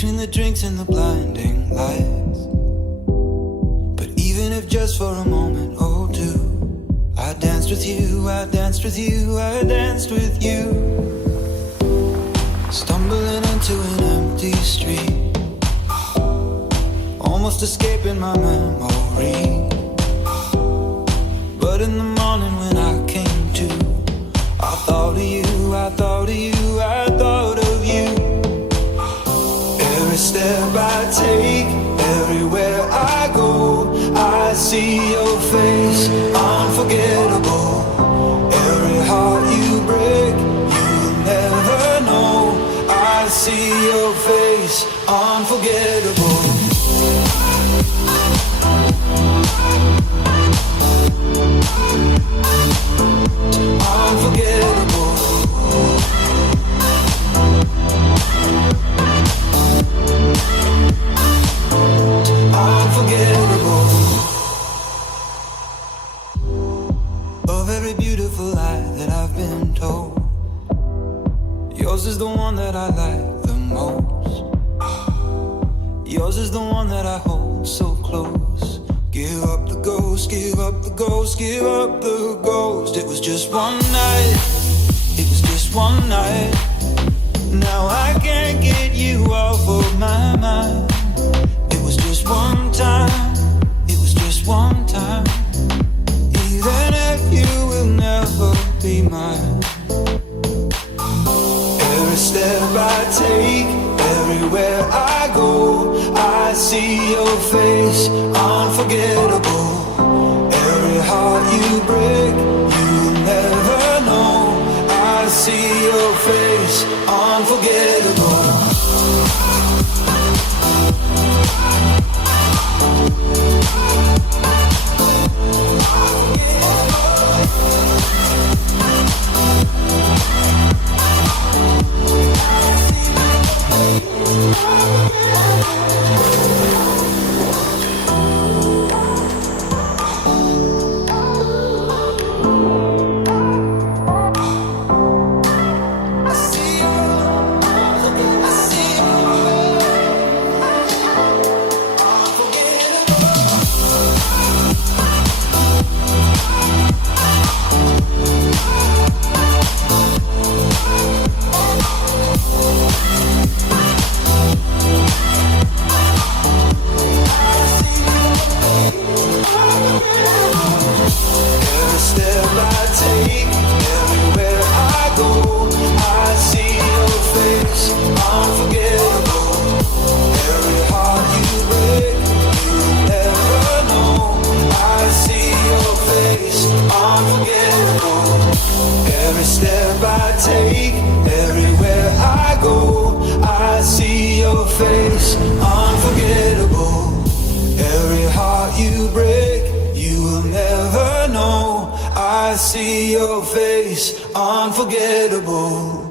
between the drinks and the blinding lights. But even if just for a moment or two, I danced with you, I danced with you, I danced with you. Stumbling into an empty street, almost escaping my memory. But in the morning when I came to, I thought of you, I thought of you, I thought of you. Every step I take, everywhere I go, I see your face, unforgettable. Every heart you break, you'll never know. I see your face, unforgettable. Unforgettable. Unforgettable. Of every beautiful lie that I've been told, yours is the one that I like the most. Yours is the one that I hold so close. Give up the ghost, give up the ghost, give up the ghost. It was just one night, it was just one night. Now I can't get you off of my mind. It was just one time, it was just one time. Even if you will never be mine. Every step I take, everywhere I go, I see your face, unforgettable. Every heart you break, you'll never know. I see your face, unforgettable. Every step I take, everywhere I go, I see your face, unforgettable. Every heart you break, you will never know. I see your face, unforgettable.